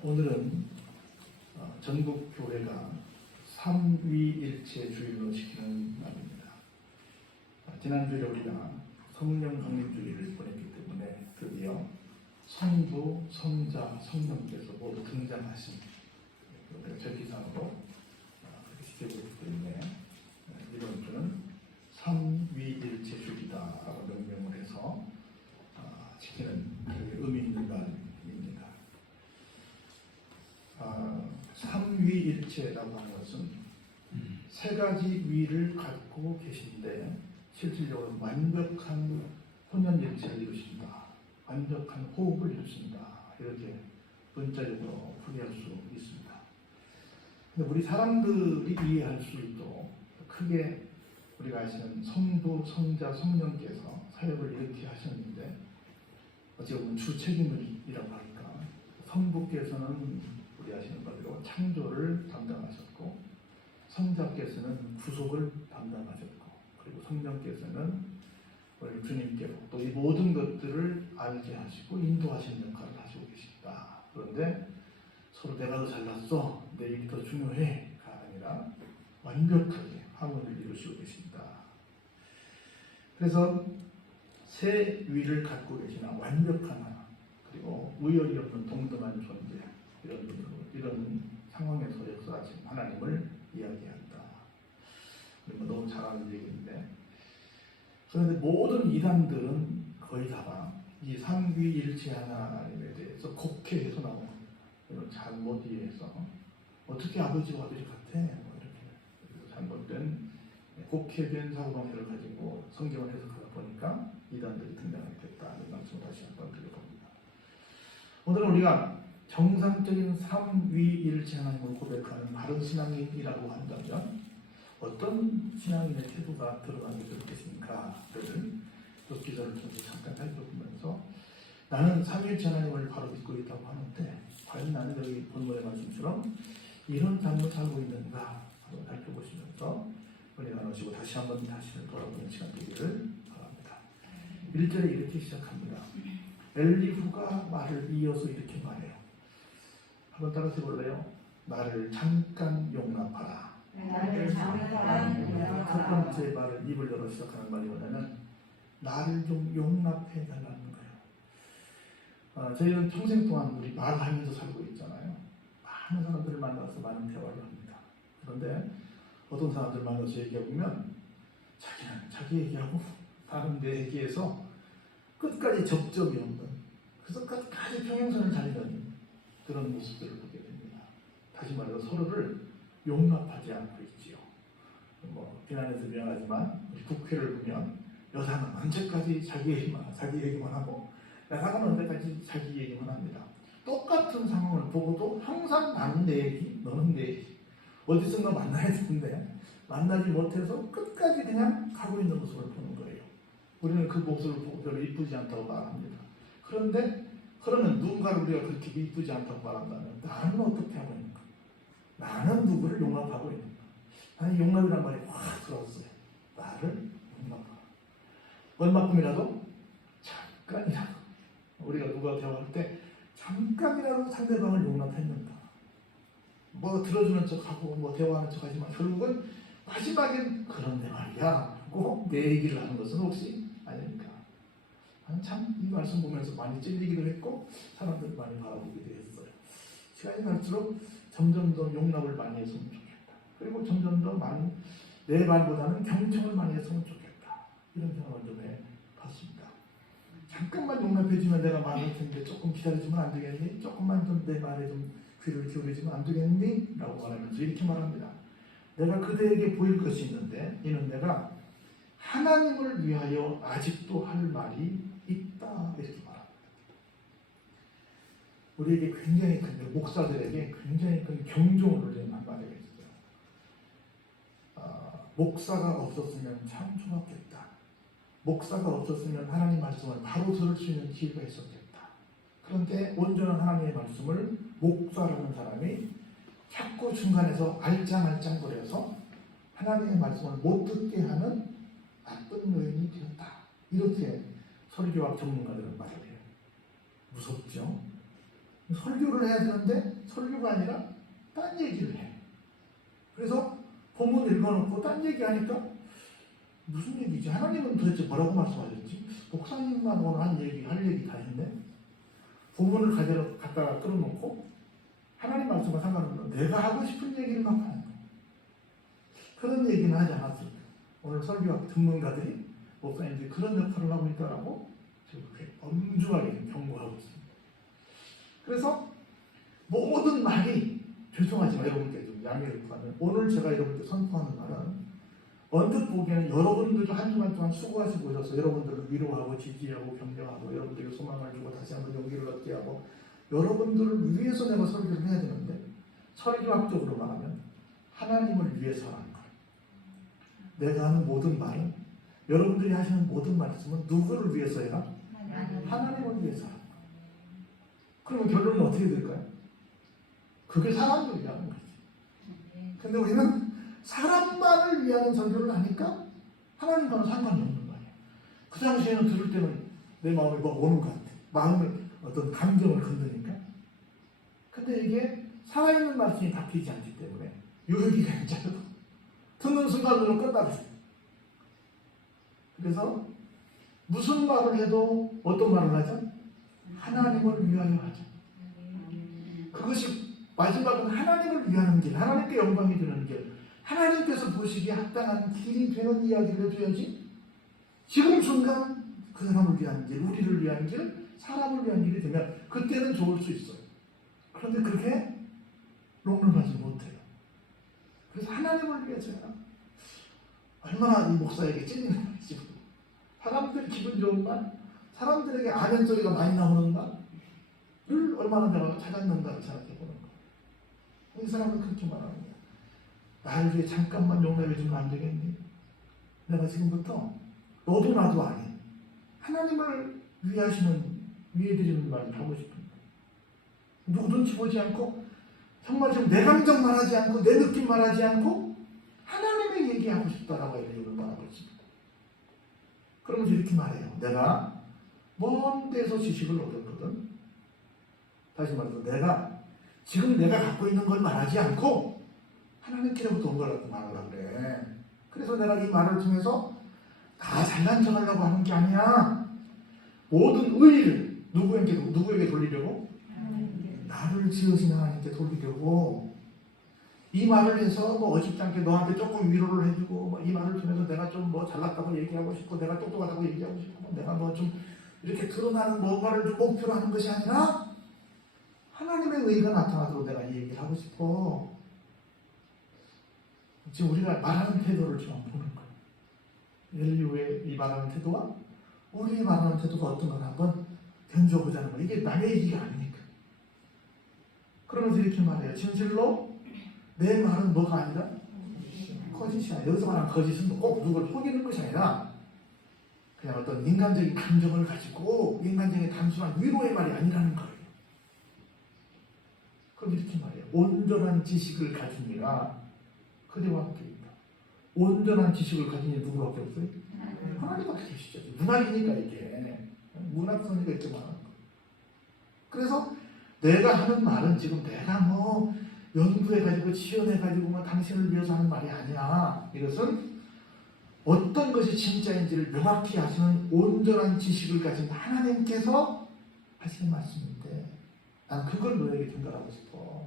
오늘은 전국 교회가 삼위일체 주일로 지키는 날입니다. 지난주에 우리가 성령 강림주일을 보냈기 때문에 드디어 성부, 성자, 성령께서 모두 등장하신 절기상으로 지키고 있기 때문에 이번 주는 삼위일체 주일이다라고 명명을 해서 지키는 의미 있는 날입니다. 삼위일체라고 하는 것은 세 가지 위를 갖고 계신데 실질적으로 완벽한 혼연일체를 이루신다, 완벽한 호흡을 이루신다, 이렇게 문자적으로 풀이할 수 있습니다. 근데 우리 사람들이 이해할 수 있도록 크게 우리가 아시는 성부, 성자, 성령께서 사역을 이렇게 하셨는데 어찌 보면 주책임이라고 할까. 성부께서는 우리 아시는 바대로 창조를 담당하셨고, 성자께서는 구속을 담당하셨고, 그리고 성령께서는 우리 주님께로 또 이 모든 것들을 알게 하시고 인도하시는 역할을 하시고 계십니다. 그런데 서로 내가 더 잘났어, 내 일이 더 중요해가 아니라 완벽하게 화문을 이루시고 계십니다. 그래서 세 위를 갖고 계시나 완벽한 하나, 그리고 우열이 없는 동등한 존재, 이런 상황에서 역사하신 하나님을 이야기한다. 너무 잘하는 얘기인데, 그런데 모든 이단들은 거의 다가 이 삼위일체 하나님에 대해서 곡해해서 나오는 이런 잘못 이해해서 어떻게 아버지와 아들이 같아? 이렇게 잘못된 곡해된 사고방식을 가지고 성경을 해석하다 보니까 이단들이 등장하게 됐다. 이 말씀을 다시 한번 드려봅니다. 오늘은 우리가 정상적인 삼위일체 하나님을 고백하는 바른 신앙인이라고 한다면 어떤 신앙인의 태도가 들어가게 되겠습니까?를 또 기도를 통해서 잠깐 살펴보면서 나는 삼위일체 하나님을 바로 믿고 있다고 하는데 과연 나는 여기 본문의 말씀처럼 이런 삶을 살고 있는가 한번 살펴보시면서 은혜 나누시고 다시 한번 다시 돌아보는 시간 되기를 바랍니다. 1절에 이렇게 시작합니다. 엘리후가 말을 이어서 이렇게 말해요. 한번 따라서 해볼래요? 나를 잠깐 용납하라. 나를 잠깐 용납하라. 첫 번째 말을 입을 열어 시작하는 말이 뭐냐면 나를 좀 용납해 달라는 거예요. 저희는 평생 동안 우리 말하면서 살고 있잖아요. 많은 사람들을 만나서 많은 대화를 합니다. 그런데 어떤 사람들 만나서 얘기해보면 자기는 자기 얘기하고 다른 내 얘기에서 끝까지 접점이 없는, 그래서 끝까지 평행선을 달리는 그런 모습들을 보게 됩니다. 다시 말해서 서로를 용납하지 않고 있지요. 비난해서 미안하지만 우리 국회를 보면 여당은 언제까지 자기 얘기만 하고 야당은 언제까지 자기 얘기만 합니다. 똑같은 상황을 보고도 항상 나는 내 얘기, 너는 내 얘기. 어디선가 만나야 되는데 만나지 못해서 끝까지 그냥 가고 있는 모습을 보는 거예요. 우리는 그 모습을 보고 별로 이쁘지 않다고 말합니다. 그러면 누군가를 우리가 그렇게 이쁘지 않다고 말한다면 나는 어떻게 하고 있는가? 나는 누구를 용납하고 있는가? 나는 용납이란 말이 확 들어왔어요. 나를 용납하라. 얼마큼이라도 잠깐이라도 우리가 누가 대화할 때 잠깐이라도 상대방을 용납했는가? 들어주는 척하고 대화하는 척하지만 결국은 마지막엔 그런데 말이야 하고 내 얘기를 하는 것은 혹시 아닙니까? 나는 참 이 말씀 보면서 많이 찔리기도 했고 사람들 많이 바라보기도 했어요. 시간이 갈수록 점점 더 용납을 많이 했으면 좋겠다. 그리고 점점 더 많이 내 말보다는 경청을 많이 했으면 좋겠다. 이런 생각을 좀 해봤습니다. 잠깐만 용납해주면 내가 말할 텐데 조금 기다려주면 안 되겠니? 조금만 좀 내 말에 좀 귀를 기울여주면 안 되겠니? 라고 말하면서 이렇게 말합니다. 내가 그대에게 보일 것이 있는데 이는 내가 하나님을 위하여 아직도 할 말이 있다. 이렇게 말합니다. 우리에게 굉장히 큰, 목사들에게 굉장히 큰 경종을 울리는 한마디가 있어요. 목사가 없었으면 참 좋았겠다. 목사가 없었으면 하나님 말씀을 바로 들을 수 있는 기회가 있었겠다. 그런데 온전한 하나님의 말씀을 목사라는 사람이 자꾸 중간에서 알짱알짱거려서 하나님의 말씀을 못 듣게 하는 나쁜 요인이 되었다. 이렇게 설교학 전문가들은 말을 해요. 무섭죠? 설교를 해야 되는데 설교가 아니라 딴 얘기를 해. 그래서 본문 읽어놓고 딴 얘기하니까 무슨 얘기지? 하나님은 도대체 뭐라고 말씀하셨지? 목사님만 오늘 할 얘기 다 했네. 본문을 갖다가 끌어놓고 하나님 말씀과 상관없는 내가 하고 싶은 얘기를 막 하는 거예요. 그런 얘기는 하지 않았습니다. 오늘 설교 전문가들이 목사님들이 그런 역할을 하고 있다라고 지금 엄중하게 경고하고 있습니다. 그래서 모든 말이 죄송하지만 여러분께 좀 양해를 구하면 오늘 제가 여러분께 선포하는 말은 언뜻 보기에는 여러분들도 한 주간 동안 수고하시고 오셔서 여러분들을 위로하고 지지하고 격려하고 여러분들에게 소망을 주고 다시 한번 용기를 얻게 하고 여러분들을 위해서 내가 설교를 해야 되는데 설교학적으로 말하면 하나님을 위해서라는 거예요. 내가 하는 모든 말은 여러분들이 하시는 모든 말씀은 누구를 위해서 해라? 하나님을 위해서 하라. 그러면 결론은 어떻게 될까요? 그게 사람을 위하는 거지. 근데 우리는 사람만을 위하는 설교를 하니까 하나님과는 상관이 없는 거예요. 그 당시에는 들을 때는 내 마음에 뭐 오는 것 같아. 마음의 어떤 감정을 건드니까. 근데 이게 살아있는 말씀이 바뀌지 않기 때문에 유효기가 짧아. 듣는 순간으로 끝나버려요. 그래서 무슨 말을 해도 어떤 말을 하죠? 하나님을 위하여 하죠. 그것이 마지막은 하나님을 위하는 길, 하나님께 영광이 되는 길, 하나님께서 보시기에 합당한 길이 되는 이야기를 해줘야지 지금 순간 그 사람을 위한 길, 우리를 위한 길, 사람을 위한 길이 되면 그때는 좋을 수 있어요. 그런데 그렇게 롱런하지 못해요. 그래서 하나님을 위해서 해라. 얼마나 이 목사에게 찔리는 말이지. 사람들이 기분 좋은 말, 사람들에게 아멘 소리가 많이 나오는 말을 얼마나 내가 찾았는가 생각해보는 거예요. 이 사람은 그렇게 말하는 거야. 나를 위해 잠깐만 용납해 주면 안 되겠니? 내가 지금부터 너도 나도 아닌 하나님을 위해드리는 말을 하고 싶은 거야. 누구든지 보지 않고 정말 지금 내 감정 말하지 않고 내 느낌 말하지 않고 하나님의 얘기하고 싶다라고 이렇게 말하고 있습니다. 그러면서 이렇게 말해요. 내가 먼 데서 지식을 얻었거든. 다시 말해서 지금 내가 갖고 있는 걸 말하지 않고 하나님께로부터 온 걸 갖고 말하려고 그래. 그래서 내가 이 말을 통해서 다 잘난 척하려고 하는 게 아니야. 모든 의의를 누구에게 돌리려고? 나를 지으신 하나님께 돌리려고. 이 말을 해서 뭐 어집지 않게 너한테 조금 위로를 해주고 뭐 이 말을 통해서 내가 좀 뭐 잘났다고 얘기하고 싶고 내가 똑똑하다고 얘기하고 싶고 내가 뭐 좀 이렇게 드러나는 뭔가를 좀 목표로 하는 것이 아니라 하나님의 의의가 나타나도록 내가 이 얘기를 하고 싶어. 지금 우리가 말하는 태도를 좀 보는 거예요. 인류의 이 말하는 태도와 우리의 말하는 태도가 어떤 걸 한번 견줘보자는 거예요. 이게 남의 얘기가 아니니까. 그러면서 이렇게 말해요. 진실로 내 말은 뭐가 아니라 거짓이 아니라 여기서 말하는 거짓은 꼭 누굴 속이는 것이 아니라 그냥 어떤 인간적인 감정을 가지고 인간적인 단순한 위로의 말이 아니라는 거예요. 그럼 이렇게 말해요. 온전한 지식을 가진 이가 그대와 함께 있다. 온전한 지식을 가진 이 누구밖에 없어요? 하나님밖에 계시죠. 문학이니까 이게 문학선이가 이렇게 말하는 거예요. 그래서 내가 하는 말은 지금 내가 뭐 연구해가지고 치연해가지고 뭐 당신을 위해서 하는 말이 아니야. 이것은 어떤 것이 진짜인지를 명확히 아시는 온전한 지식을 가진 하나님께서 하시는 말씀인데 난 그걸 너에게 전달하고 싶어.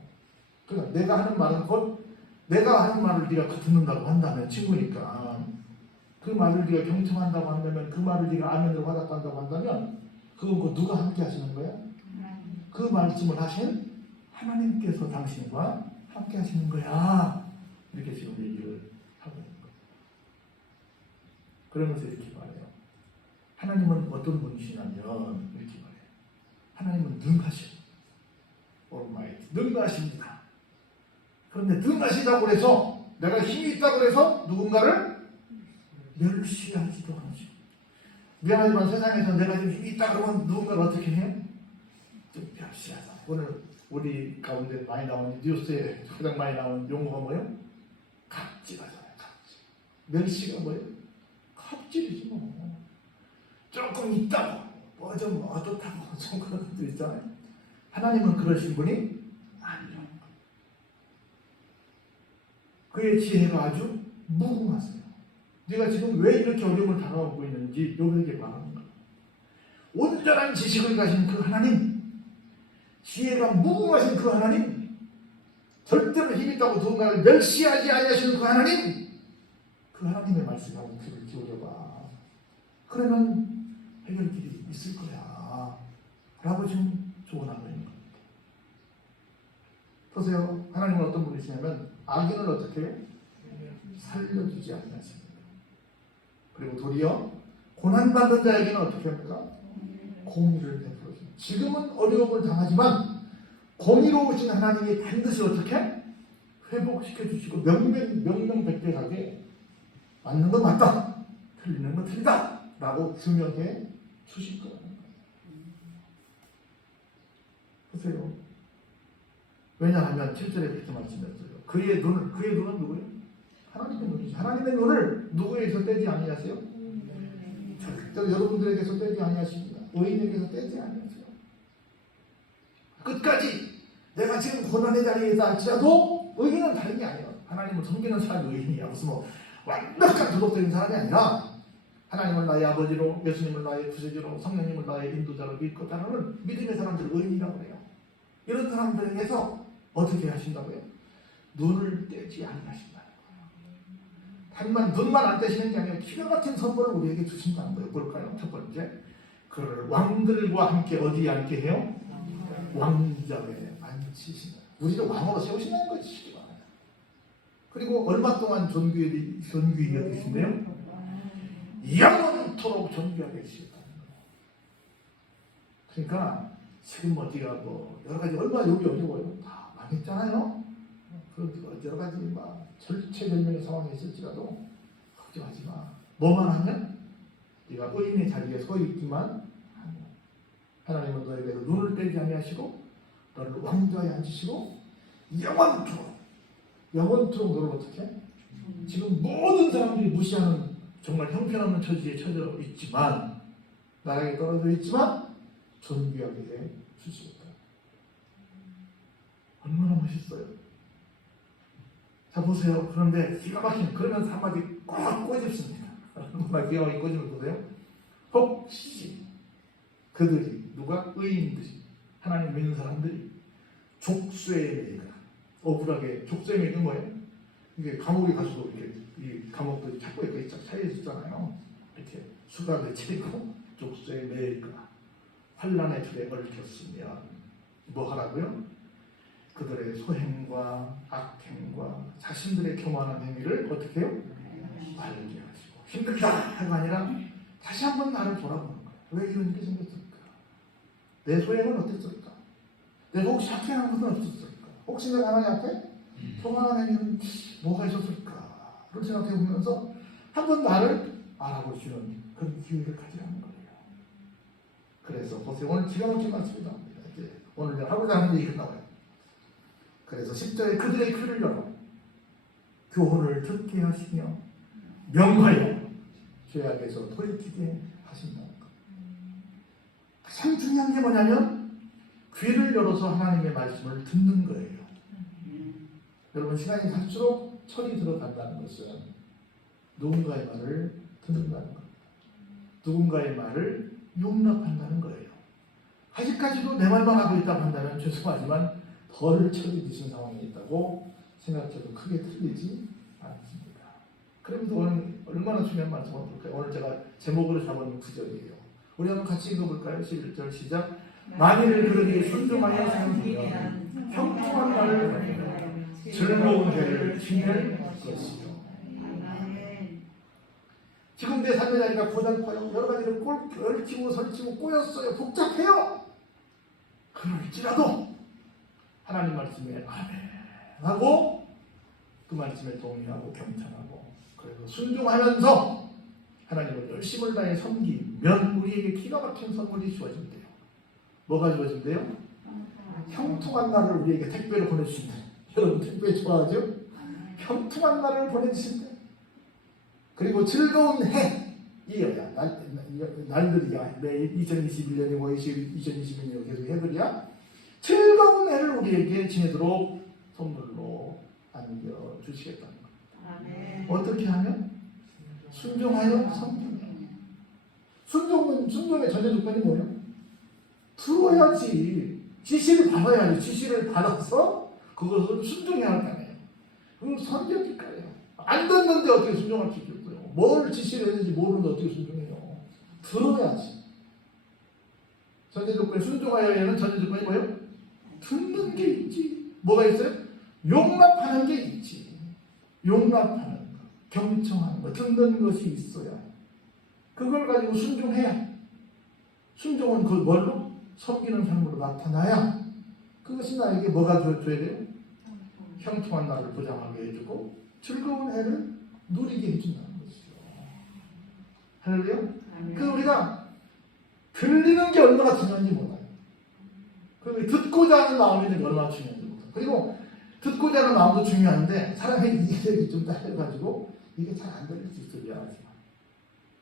그러니까 내가 하는 말은 내가 하는 말을 네가 듣는다고 한다면 친구니까 그 말을 네가 경청한다고 한다면 그 말을 네가 아멘으로 받아간다고 한다면 그건 누가 함께 하시는 거야? 그 말씀을 하신 하나님께서 당신과 함께 하시는 거야. 이렇게 지금 얘기를 하고 있는 거예요. 그러면서 이렇게 말해요. 하나님은 어떤 분이시냐면 이렇게 말해요. 하나님은 능하셔. Almighty. 능하십니다. 그런데 능하시다고 해서 내가 힘이 있다고 해서 누군가를 멸시하지도 않으셔. 미안하지만 세상에서 내가 좀 힘이 있다 그러면 누군가를 어떻게 해요? 좀 멸시하자. 오늘 우리 가운데 많이 나오는 뉴스에 가장 많이 나오는 용어가 뭐예요? 갑질하잖아요. 갑질. 멸시가 뭐예요? 갑질이지 뭐. 조금 있다고 뭐 좀 어떻다고 좀 그런 것들 있잖아요. 하나님은 그러신 분이 아니요. 그의 지혜가 아주 무궁하세요. 네가 지금 왜 이렇게 어려움을 당하고 있는지 요에게 말하는 거예요. 온전한 지식을 가진 그 하나님, 지혜가 무궁하신 그 하나님, 절대로 힘있다고 누군가를 멸시하지 아니하시는 그 하나님, 그 하나님의 말씀하고 귀를 기울여봐. 그러면 해결길이 있을 거야 라고 지금 조언하고 있는 겁니다. 보세요. 하나님은 어떤 분이시냐면 악인을 어떻게 해요? 살려주지 않으십니다. 그리고 도리어 고난받는 자에게는 어떻게 합니까? 공의를 베풀어줍니다. 지금은 어려움을 당하지만 공의로우신 하나님이 반드시 어떻게 회복시켜 주시고 명명백백하게 맞는 건 맞다, 틀리는 건 틀리다 라고 규명해 주실 거라는 거예요. 보세요. 왜냐하면 7절에 그렇게 말씀했어요. 그의 눈은 누구예요? 하나님의 눈이지. 하나님의 눈을 누구에게서 떼지 아니하세요? 절대로 여러분들에게서 떼지 아니하십니다. 의인에게서 떼지 아니하세요. 끝까지 내가 지금 고난의 자리에 있다 할지라도 의인은 다른 게 아니에요. 하나님을 섬기는 사람이 의인이야. 무슨 뭐 완벽한 도덕적인 사람이 아니라 하나님을 나의 아버지로, 예수님을 나의 구세주로, 성령님을 나의 인도자로 믿고 따르는 믿음의 사람들을 의인이라고 해요. 이런 사람들에게서 어떻게 하신다고요? 눈을 떼지 아니하신다는 거예요. 다만 눈만 안 떼시는 게 아니라 기가 막힌 선물을 우리에게 주신다는 거예요. 뭘까요? 첫 번째, 그를 왕들과 함께 어디에 앉게 해요? 왕좌에 앉히신다. 우리를 왕으로 세우신다는 것이. 그리고 얼마 동안 존귀하게 계신데요? 영원토록 존귀하게 계시다는 거예요. 그러니까 지금 어디가 뭐 여러 가지 얼마나 여기 어려워요. 다 망했잖아요. 그 여러 가지 막 절체절명의 상황이 있을지라도 걱정하지 마. 뭐만 하면 네가 의인의 자리에 서 있기만 하며 하나님은 너에게서 눈을 떼지 아니하시고 너를 왕좌에 앉히시고 영원토록 너를 어떻게? 지금 모든 사람들이 무시하는 정말 형편없는 처지에 처져 있지만 나라에 떨어져 있지만 존귀하게 해 주시겠다. 얼마나 멋있어요. 자 보세요. 그런데 기가 막힌 그러면서 한마디 꽉 꼬집습니다. 얼마나 기가 막히게 꼬집을 보세요. 혹시 그들이 누가 의인들이 하나님 믿는 사람들이 족쇄에 매이거나 억울하게 족쇄에 매이는 거예요. 이게 감옥에 가서도 이렇게 이 감옥도 찾고 이렇게 차여 있잖아요. 이렇게 수갑에 채고 족쇄에 매이거나 환란의 줄에 얽혔으면 뭐 하라고요? 그들의 소행과 악행과 자신들의 교만한 행위를 어떻게 해요? 알게 하시고 힘들다가 아니라 다시 한번 나를 돌아보는 거예요. 왜 이런 일이 생겼을까? 내 소행은 어땠을까? 내가 혹시 악행한 것은 없었을까? 혹시 내가 하나님 앞에 교만한 행위는 뭐가 있었을까? 를 생각해 보면서 한번 나를 알아보시는 그런 기회를 가지라는 거예요. 그래서 보세요. 오늘 기가 막힌 말씀이다. 오늘 하고자 하는 얘기가 나와요. 그래서 10절에 그들의 귀를 열어 교훈을 듣게 하시며 명하여 죄악에서 돌이키게 하신다는 것. 가장 중요한 게 뭐냐면 귀를 열어서 하나님의 말씀을 듣는 거예요. 여러분 시간이 갈수록 철이 들어간다는 것은 누군가의 말을 듣는다는 것, 누군가의 말을 용납한다는 거예요. 아직까지도 내 말만 하고 있다고 한다면 죄송하지만 덜 철이 드신 상황이 있다고 생각해도 크게 틀리지 않습니다. 그러면서 오늘 얼마나 중요한 말씀을 볼까요? 오늘 제가 제목으로 잡은 구절이에요. 우리 한번 같이 읽어볼까요? 11절 시작. 만일 그러기에 순종하여 사는 형통한 말을 즐거운 해를 지낼 것이요. 지금 내 삶의 자리가 고달파요. 여러 가지를 얽히고 설치고 꼬였어요. 복잡해요. 그럴지라도 하나님 말씀에 아멘 하고 그 말씀에 동의하고 경청하고 그래서 순종하면서 하나님을 열심을 다해 섬기면 우리에게 기가 막힌 선물이 주어진대요. 뭐가 주어진대요? 형통한 날을 우리에게 택배로 보내주신대요. 여러분 택배 좋아하죠? 형통한 날을 보내주신대요. 그리고 즐거운 해이어야 날들이야. 매 2021년이고 2022년이고 계속 해들이야. 즐거운 해를 우리에게 지내도록 선물로 안겨주시겠다는 것. 아멘. 어떻게 하면? 순종하여 성경에. 순종의 전제 조건이 뭐예요? 들어야지. 지시를 받아야지. 지시를 받아서 그것을 순종해야 할 거 아니에요. 그건 선택일까요? 안 듣는데 어떻게 순종할 수 있겠어요? 뭘 지시를 했는지 모르는데 어떻게 순종해요? 들어야지. 전제 조건이 순종하여야 하는 전제 조건이 뭐예요? 듣는 게 있지. 뭐가 있어요? 용납하는 게 있지. 용납하는 거, 경청하는 거, 듣는 것이 있어야. 그걸 가지고 순종해야. 순종은 그 뭘로? 섬기는 삶으로 나타나야. 그것이 나에게 뭐가 줘야 돼요? 형통한 날을 보장하게 해주고 즐거운 해를 누리게 해준다는 것이죠. 할렐루야. 그 우리가 들리는 게 얼마나 중요한지 몰라요. 그리고 듣고자 하는 마음이 얼마나 중요한지 몰라요. 그리고 듣고자 하는 마음도 중요한데 사람의 이해력이 좀 딸려가지고 이게 잘 안 들릴 수 있어요. 미안하지만.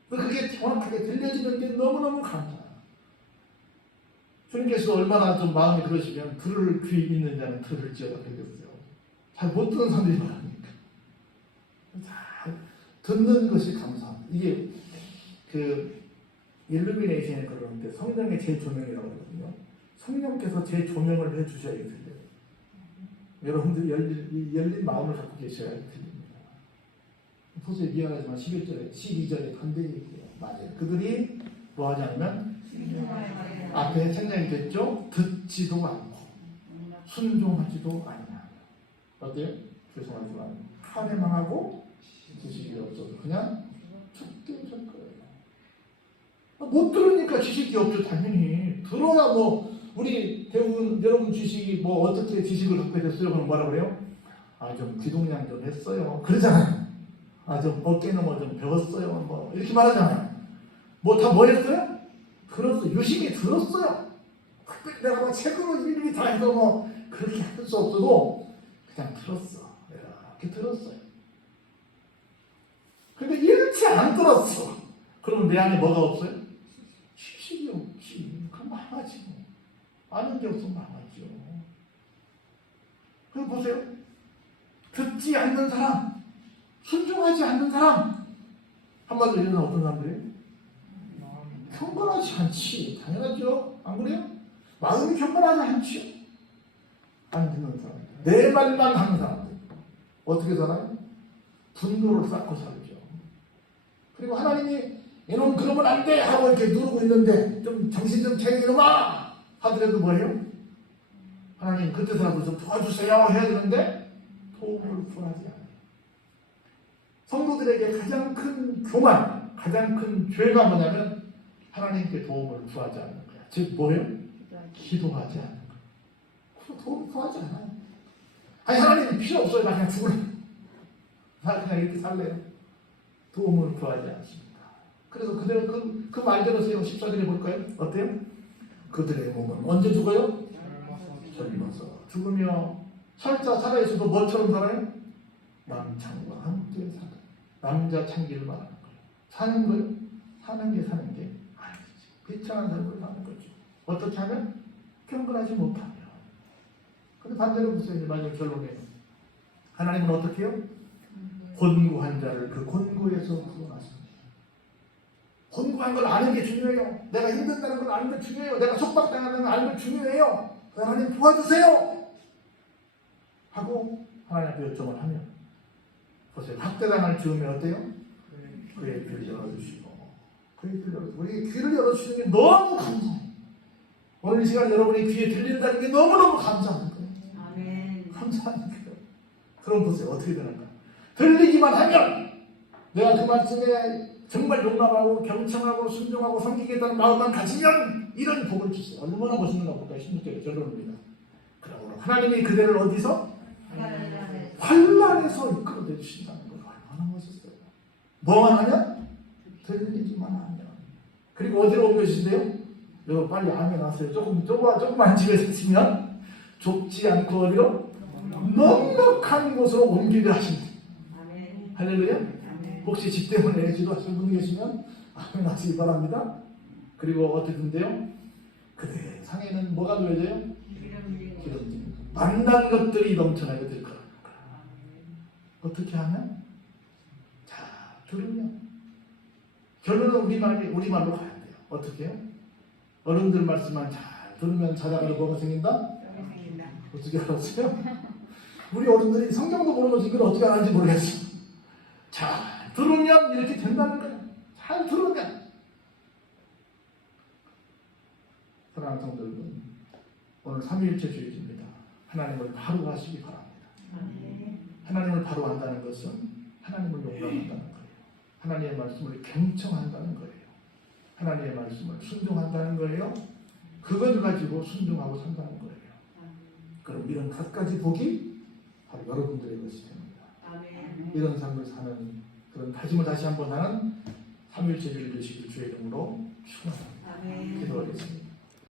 그게 정확하게 들려지는 게 너무너무 감사해요. 주님께서 얼마나 좀 마음이 그러시면 들을 귀 있는 자는 들을지어다 그러겠어요. 잘 못 듣는 사람들이 많으니까. 잘 듣는 것이 감사합니다. 이게 그 일루미네이션에 그러는데 성령의 재조명이라고 하거든요. 성령께서 재조명을 해주셔야 들려요. 여러분들이 열린 마음을 갖고 계셔야 들립니다. 보세요. 미안하지만 12절에 반대 얘기예요. 맞아요. 그들이 뭐 하지 않으면 앞에 생략이 됐죠. 듣지도 않고 순종하지도 않냐. 어때요? 죄송하지만 카레만 하고 지식이 없어서 그냥 죽게 될 거예요. 못 들으니까 지식이 없죠. 당연히 들어야 뭐 우리 대부분 여러분 지식이 뭐 어떻게 지식을 갖게 됐어요? 그럼 뭐라 그래요? 아 좀 기동량 좀 했어요. 그러잖아요. 아 좀 어깨 넘어 좀 배웠어요. 뭐 이렇게 말하잖아요. 뭐 다 뭐 했어요? 들었어요. 유심히 들었어요. 특별히 내가 뭐 책으로 일일이 다 해서 뭐 그렇게 할 수 없어도 그냥 들었어. 이렇게 들었어요. 근데 일치 안 들었어. 그러면 내 안에 뭐가 없어요? 지식이 없지. 그럼 망하지. 아는 게 없으면 망하죠. 그럼 보세요. 듣지 않는 사람, 순종하지 않는 사람, 한마디로 얘기하면 어떤 사람들이에요? 경건하지 않지. 당연하죠. 안 그래요? 마음이 경건하지 않지. 안 듣는 사람. 내 말만 하는 사람들. 어떻게 살아요? 분노를 쌓고 살죠. 그리고 하나님이 이놈 그러면 안 돼! 하고 이렇게 누르고 있는데 좀 정신 좀 차려 이놈아! 하더라도 뭐예요? 하나님 그때서라도 좀 도와주세요 해야 되는데 도움을 구하지 않아요. 성도들에게 가장 큰 교만, 가장 큰 죄가 뭐냐면 하나님께 도움을 구하지 않는 거야. 즉 뭐예요? 기도하지 않는 거야. 도움 구하지 않아요. 아니 하나님 필요 없어요. 나 그냥 죽을래. 나 그냥 이렇게 살래요. 도움을 구하지 않습니다. 그래서 그대로 그 말대로 세요. 14절에 볼까요? 어때요? 그들의 몸은 언제 죽어요? 젊어서 죽으며 살자 살아있어도 뭐처럼 살아요? 남창과 함께 살아요. 남자 창기를 말하는 거예요. 사는 거예요? 사는 게 아니지. 비참한 삶을 사는 거죠. 어떻게 하면? 경건하지 못하면. 근데 반대로 보세요. 마지막 결론이에요. 하나님은 어떻게 해요? 곤고한 자를 그 곤고에서 구원하십니다. 곤고한 걸 아는 게 중요해요. 내가 힘든다는 걸 아는 게 중요해요. 내가 속박당하는 걸 아는 게 중요해요. 하나님 도와주세요. 하고 하나님 앞에 요청을 하면 보세요. 학대당을 지으면 어때요? 그의 귀를 열어주시고 그의 귀를 열어주시고 우리 귀를 열어주시는 게 너무 감사해요. 오늘 이 시간 여러분이 귀에 들린다는 게 너무너무 감사한 거예요. 아멘. 감사한 거예요. 그럼 보세요. 어떻게 되는가? 들리기만 하면 내가 그 말씀에 정말 용납하고 경청하고 순종하고 섬기겠다는 마음만 가지면 이런 복을 주세요. 얼마나 멋있는가 볼까요? 16절에 결론입니다. 그러므로 하나님이 그대를 어디서? 환난에서 이끌어내 주신다는 거예요. 얼마나 멋있어요. 뭐만 하면? 들리기만 하면. 그리고 어디로 옮겨주신대요? 여러분 빨리 아멘 하세요. 조금만 집에서 있으면 좁지 않고 어디로? 넉넉한 곳으로 옮기게 하신다. 할렐루야. 혹시 집 때문에 기도하시는 분이 계시면 아멘 하시기 바랍니다. 그리고 어떻게 된대요? 그대 상에는 뭐가 놓여져요? 기름진 만난 것들이 넘쳐나게 될 거라는 거야. 어떻게 하면? 자, 들으면 결론은 우리말로 가야 돼요. 어떻게 해요? 어른들 말씀만 잘 들으면 자다가도 뭐가 생긴다? 어떻게 알았어요? 우리 어른들이 성경도 모르면서 이걸 어떻게 알았는지 모르겠어. 잘 들으면 이렇게 된다는 거야. 잘 들으면. 사랑하는 성도 여러분, 오늘 삼위일체 주일입니다. 하나님을 바로 하시기 바랍니다. 하나님을 바로 한다는 것은 하나님을 용납한다는 거예요. 하나님의 말씀을 경청한다는 거예요. 하나님의 말씀을 순종한다는 거예요. 그걸 가지고 순종하고 산다는 거예요. 그럼 이런 갖가지 복이 바로 여러분들의 것이 됩니다. 이런 삶을 사는 그런 다짐을 다시 한번 하는 삼위일체 주일 되시길 주의 이름으로 축원합니다. 기도하겠습니다.